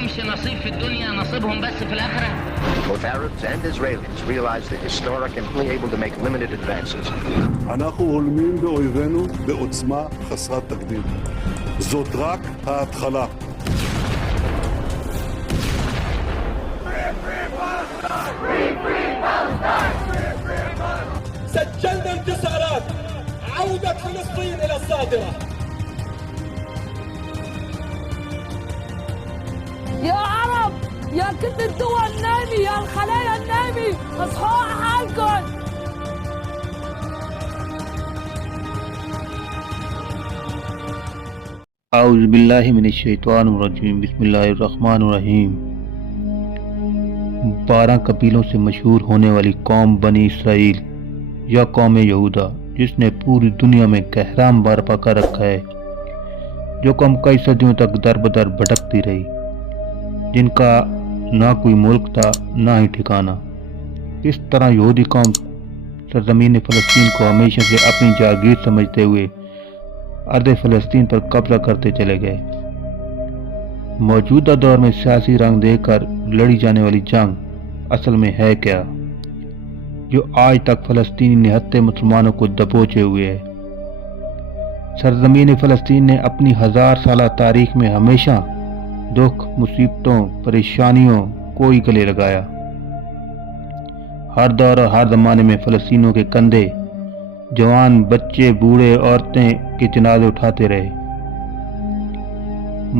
لهمش نصيب في الدنيا، نصيبهم بس في الآخرة. Both Arabs and Israelis realize they're historically able to make limited advances. אנחנו הולמים באויבינו בעוצמה חסרת תקדים. זאת רק ההתחלה. سجلنا انتصارات، عودة فلسطين إلى الصادرة. يا عرب، يا كل الدول النامي، يا الخلايا النامي، اصحوا حالكم. اعوذ باللہ من الشیطان الرجیم، بسم اللہ الرحمن الرحیم۔ 12 قبیلوں سے مشہور ہونے والی قوم بنی اسرائیل یا قوم یہودا، جس نے پوری دنیا میں کہرام برپا کر رکھا ہے، جو قوم کئی صدیوں تک در بدر بھٹکتی رہی، جن کا نہ کوئی ملک تھا نہ ہی ٹھکانہ۔ اس طرح یہودی قوم سرزمین فلسطین کو ہمیشہ سے اپنی جاگیر سمجھتے ہوئے ارض فلسطین پر قبضہ کرتے چلے گئے۔ موجودہ دور میں سیاسی رنگ دے کر لڑی جانے والی جنگ اصل میں ہے کیا، جو آج تک فلسطینی نہتے مسلمانوں کو دبوچے ہوئے ہے؟ سرزمین فلسطین نے اپنی 1000 سالہ تاریخ میں ہمیشہ دکھ، مصیبتوں، پریشانیوں کو ہی گلے لگایا۔ ہر دور اور ہر زمانے میں فلسطینیوں کے کندھے جوان، بچے، بوڑھے، عورتیں کے جنازے اٹھاتے رہے۔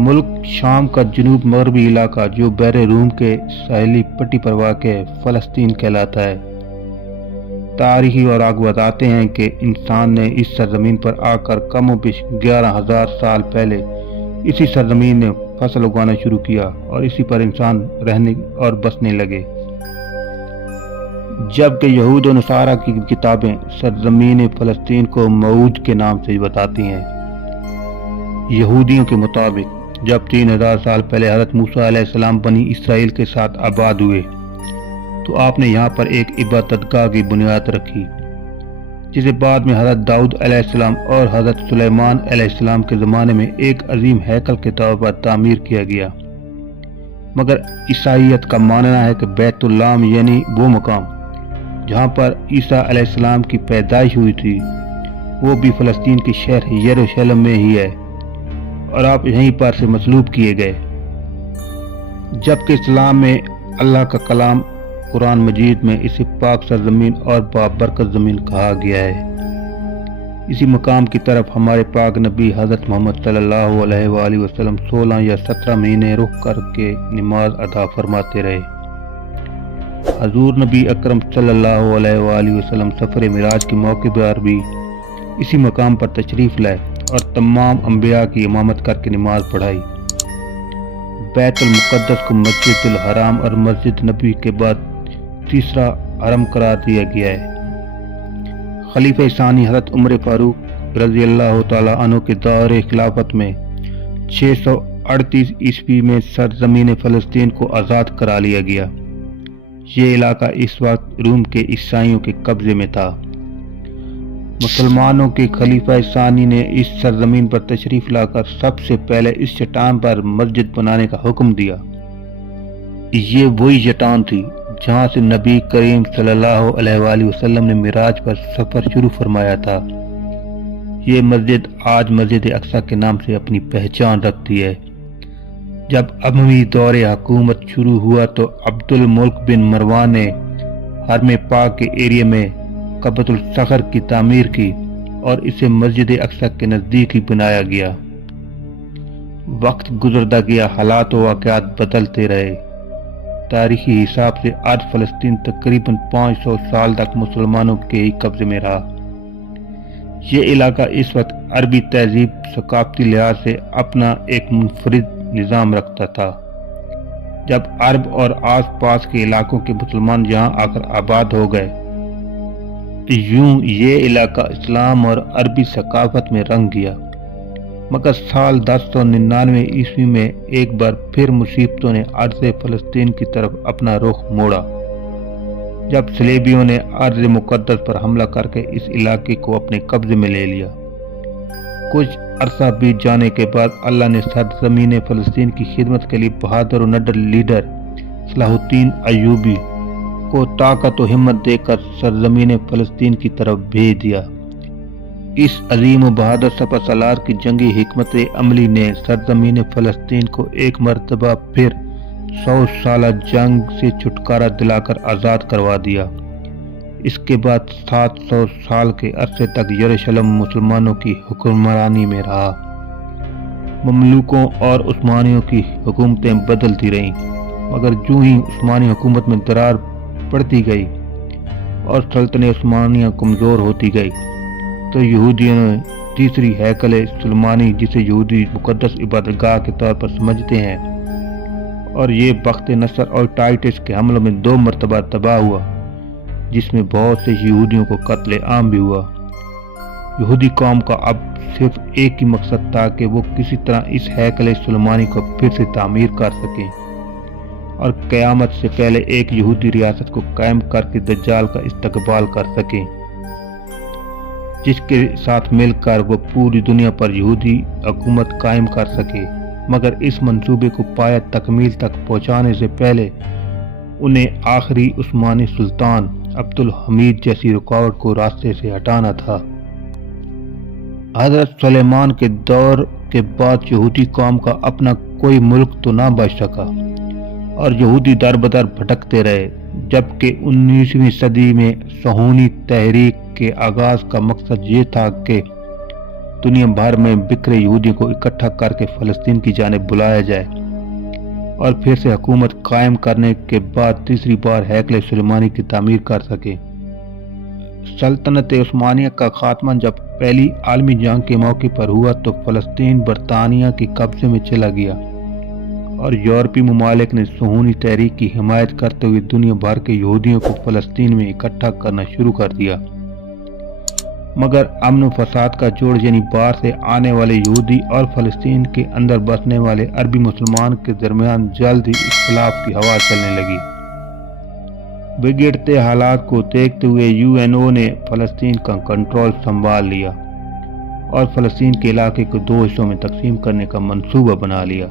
ملک شام کا جنوب مغربی علاقہ جو بحر روم کے ساحلی پٹی پر واقع ہے، فلسطین کہلاتا ہے۔ تاریخی اور آگ بتاتے ہیں کہ انسان نے اس سرزمین پر آ کر کم و بیش 11,000 سال پہلے اسی سرزمین نے فصل اگانا شروع کیا اور اسی پر انسان رہنے اور بسنے لگے، جبکہ یہود و نصارہ کی کتابیں سرزمین فلسطین کو موعود کے نام سے بتاتی ہیں۔ یہودیوں کے مطابق جب 3000 سال پہلے حضرت موسیٰ علیہ السلام بنی اسرائیل کے ساتھ آباد ہوئے تو آپ نے یہاں پر ایک عبادت گاہ کی بنیاد رکھی، جسے بعد میں حضرت داؤد علیہ السلام اور حضرت سلیمان علیہ السلام کے زمانے میں ایک عظیم ہیکل کے طور پر تعمیر کیا گیا۔ مگر عیسائیت کا ماننا ہے کہ بیت اللہ یعنی وہ مقام جہاں پر عیسیٰ علیہ السلام کی پیدائش ہوئی تھی، وہ بھی فلسطین کے شہر یروشلم میں ہی ہے، اور آپ یہیں پر سے مصلوب کیے گئے۔ جبکہ اسلام میں اللہ کا کلام قرآن مجید میں اسے پاک سرزمین اور بابرکت زمین کہا گیا ہے۔ اسی مقام کی طرف ہمارے پاک نبی حضرت محمد صلی اللہ علیہ وآلہ وسلم 16 یا 17 مہینے رخ کر کے نماز ادا فرماتے رہے۔ حضور نبی اکرم صلی اللہ علیہ وآلہ وسلم سفر معراج کے موقع پر بھی اسی مقام پر تشریف لائے اور تمام انبیاء کی امامت کر کے نماز پڑھائی۔ بیت المقدس کو مسجد الحرام اور مسجد نبوی کے بعد تیسرا حرم قرار دیا گیا ہے۔ خلیفہ ثانی حضرت عمر فاروق رضی اللہ تعالی عنہ کے دور خلافت میں 638 عیسوی میں سرزمین فلسطین کو آزاد کرا لیا گیا۔ یہ علاقہ اس وقت روم کے عیسائیوں کے قبضے میں تھا۔ مسلمانوں کے خلیفہ ثانی نے اس سرزمین پر تشریف لا کر سب سے پہلے اس چٹان پر مسجد بنانے کا حکم دیا۔ یہ وہی چٹان تھی جہاں سے نبی کریم صلی اللہ علیہ وآلہ وسلم نے معراج پر سفر شروع فرمایا تھا۔ یہ مسجد آج مسجد اقصی کے نام سے اپنی پہچان رکھتی ہے۔ جب اموی دور حکومت شروع ہوا تو عبد الملک بن مروان نے حرم پاک کے ایریا میں قبۃ الصخر کی تعمیر کی اور اسے مسجد اقصی کے نزدیک ہی بنایا گیا۔ وقت گزرتا گیا، حالات و واقعات بدلتے رہے۔ تاریخی حساب سے آج فلسطین تقریباً 500 سال تک مسلمانوں کے ہی قبضے میں رہا۔ یہ علاقہ اس وقت عربی تہذیب ثقافتی لحاظ سے اپنا ایک منفرد نظام رکھتا تھا۔ جب عرب اور آس پاس کے علاقوں کے مسلمان یہاں آ کر آباد ہو گئے، یوں یہ علاقہ اسلام اور عربی ثقافت میں رنگ گیا۔ مگر سال 1099 عیسوی میں ایک بار پھر مصیبتوں نے ارض فلسطین کی طرف اپنا رخ موڑا، جب صلیبیوں نے ارض مقدس پر حملہ کر کے اس علاقے کو اپنے قبضے میں لے لیا۔ کچھ عرصہ بیت جانے کے بعد اللہ نے سرزمین فلسطین کی خدمت کے لیے بہادر و نڈر لیڈر صلاح الدین ایوبی کو طاقت و ہمت دے کر سرزمین فلسطین کی طرف بھیج دیا۔ اس عظیم و بہادر سپہ سالار کی جنگی حکمت عملی نے سرزمین فلسطین کو ایک مرتبہ پھر 100 سالہ جنگ سے چھٹکارا دلا کر آزاد کروا دیا۔ اس کے بعد 700 سال کے عرصے تک یروشلم مسلمانوں کی حکمرانی میں رہا۔ مملوکوں اور عثمانیوں کی حکومتیں بدلتی رہیں، مگر جو ہی عثمانی حکومت میں درار پڑتی گئی اور سلطنت عثمانیہ کمزور ہوتی گئی تو یہودیوں نے تیسری ہیکل سلیمانی، جسے یہودی مقدس عبادت گاہ کے طور پر سمجھتے ہیں، اور یہ بخت نصر اور ٹائٹس کے حملوں میں 2 مرتبہ تباہ ہوا، جس میں بہت سے یہودیوں کو قتل عام بھی ہوا۔ یہودی قوم کا اب صرف ایک ہی مقصد تھا کہ وہ کسی طرح اس ہیکل سلیمانی کو پھر سے تعمیر کر سکیں اور قیامت سے پہلے ایک یہودی ریاست کو قائم کر کے دجال کا استقبال کر سکیں، جس کے ساتھ مل کر وہ پوری دنیا پر یہودی حکومت قائم کر سکے۔ مگر اس منصوبے کو پایہ تکمیل تک پہنچانے سے پہلے انہیں آخری عثمانی سلطان عبدالحمید جیسی رکاوٹ کو راستے سے ہٹانا تھا۔ حضرت سلیمان کے دور کے بعد یہودی قوم کا اپنا کوئی ملک تو نہ بچ سکا اور یہودی در بدر بھٹکتے رہے، جبکہ 19ویں صدی میں صہیونی تحریک کے آغاز کا مقصد یہ تھا کہ دنیا بھر میں بکھرے یہودیوں کو اکٹھا کر کے فلسطین کی جانب بلایا جائے اور پھر سے حکومت قائم کرنے کے بعد تیسری بار ہیکل سلیمانی کی تعمیر کر سکے۔ سلطنت عثمانیہ کا خاتمہ جب پہلی عالمی جنگ کے موقع پر ہوا تو فلسطین برطانیہ کے قبضے میں چلا گیا اور یورپی ممالک نے صہیونی تحریک کی حمایت کرتے ہوئے دنیا بھر کے یہودیوں کو فلسطین میں اکٹھا کرنا شروع کر دیا۔ مگر امن و فساد کا جوڑ، یعنی باہر سے آنے والے یہودی اور فلسطین کے اندر بسنے والے عربی مسلمان کے درمیان جلد ہی اختلاف کی ہوا چلنے لگی۔ بگڑتے حالات کو دیکھتے ہوئے UNO نے فلسطین کا کنٹرول سنبھال لیا اور فلسطین کے علاقے کو 2 حصوں میں تقسیم کرنے کا منصوبہ بنا لیا۔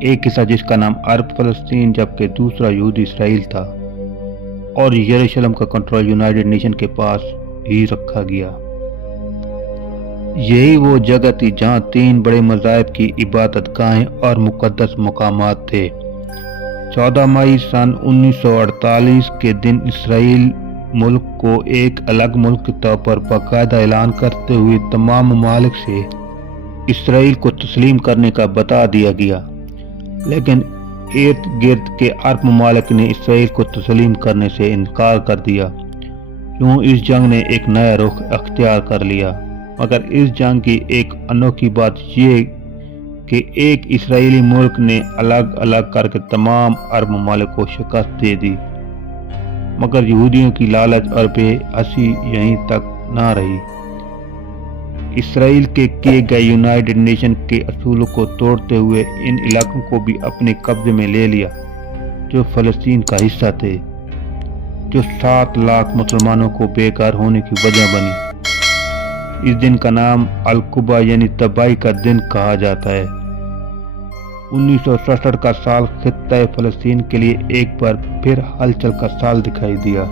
ایک حصہ جس کا نام عرب فلسطین جبکہ دوسرا یہودی اسرائیل تھا، اور یروشلم کا کنٹرول یونائیٹڈ نیشن کے پاس ہی رکھا گیا۔ یہی وہ جگہ تھی جہاں 3 بڑے مذاہب کی عبادت گاہیں اور مقدس مقامات تھے۔ 14 مئی سن 1948 کے دن اسرائیل ملک کو ایک الگ ملک کے طور پر باقاعدہ اعلان کرتے ہوئے تمام ممالک سے اسرائیل کو تسلیم کرنے کا بتا دیا گیا، لیکن ارد گرد کے عرب ممالک نے اسرائیل کو تسلیم کرنے سے انکار کر دیا۔ یوں اس جنگ نے ایک نیا رخ اختیار کر لیا۔ مگر اس جنگ کی ایک انوکھی بات یہ کہ ایک اسرائیلی ملک نے الگ الگ کر کے تمام عرب ممالک کو شکست دے دی، مگر یہودیوں کی لالچ اور بے حسی یہیں تک نہ رہی۔ اسرائیل کے کیے گئے یونائیٹڈ نیشن کے اصولوں کو توڑتے ہوئے ان علاقوں کو بھی اپنے قبضے میں لے لیا جو فلسطین کا حصہ تھے، جو 7 لاکھ مسلمانوں کو بے گھر ہونے کی وجہ بنی۔ اس دن کا نام القبا یعنی تباہی کا دن کہا جاتا ہے۔ 1967 کا سال خطہ فلسطین کے لیے ایک بار پھر ہلچل کا سال دکھائی دیا،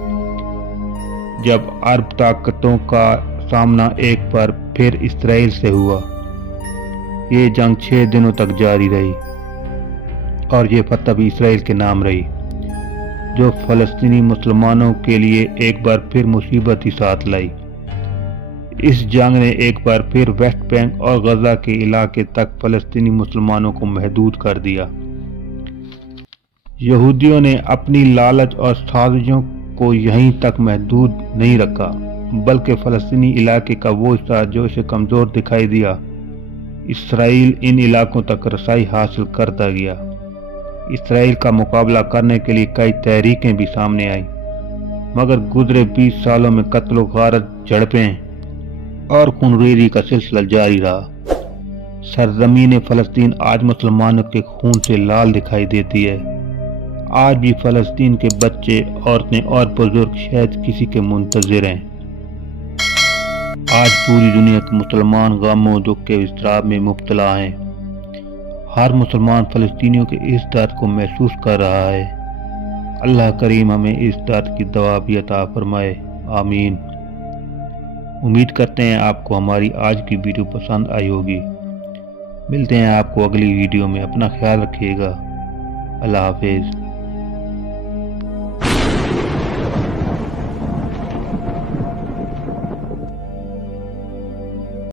جب عرب طاقتوں کا سامنا ایک بار پھر اسرائیل سے ہوا۔ یہ جنگ 6 دنوں تک جاری رہی اور یہ فتح بھی اسرائیل کے نام رہی، جو فلسطینی مسلمانوں کے لیے ایک بار پھر مصیبت ہی ساتھ لائی۔ اس جنگ نے ایک بار پھر ویسٹ بینک اور غزہ کے علاقے تک فلسطینی مسلمانوں کو محدود کر دیا۔ یہودیوں نے اپنی لالچ اور سازشوں کو یہیں تک محدود نہیں رکھا، بلکہ فلسطینی علاقے کا وہ حصہ جو اسے کمزور دکھائی دیا، اسرائیل ان علاقوں تک رسائی حاصل کرتا گیا۔ اسرائیل کا مقابلہ کرنے کے لیے کئی تحریکیں بھی سامنے آئیں، مگر گزرے 20 سالوں میں قتل و غارت، جھڑپیں اور خونریزی کا سلسلہ جاری رہا۔ سرزمین فلسطین آج مسلمانوں کے خون سے لال دکھائی دیتی ہے۔ آج بھی فلسطین کے بچے، عورتیں اور بزرگ شاید کسی کے منتظر ہیں۔ آج پوری دنیا کے مسلمان غم و دکھ کے اضطراب میں مبتلا ہیں۔ ہر مسلمان فلسطینیوں کے اس درد کو محسوس کر رہا ہے۔ اللہ کریم ہمیں اس درد کی دوا بھی عطا فرمائے، آمین۔ امید کرتے ہیں آپ کو ہماری آج کی ویڈیو پسند آئی ہوگی۔ ملتے ہیں آپ کو اگلی ویڈیو میں، اپنا خیال رکھیے گا، اللہ حافظ۔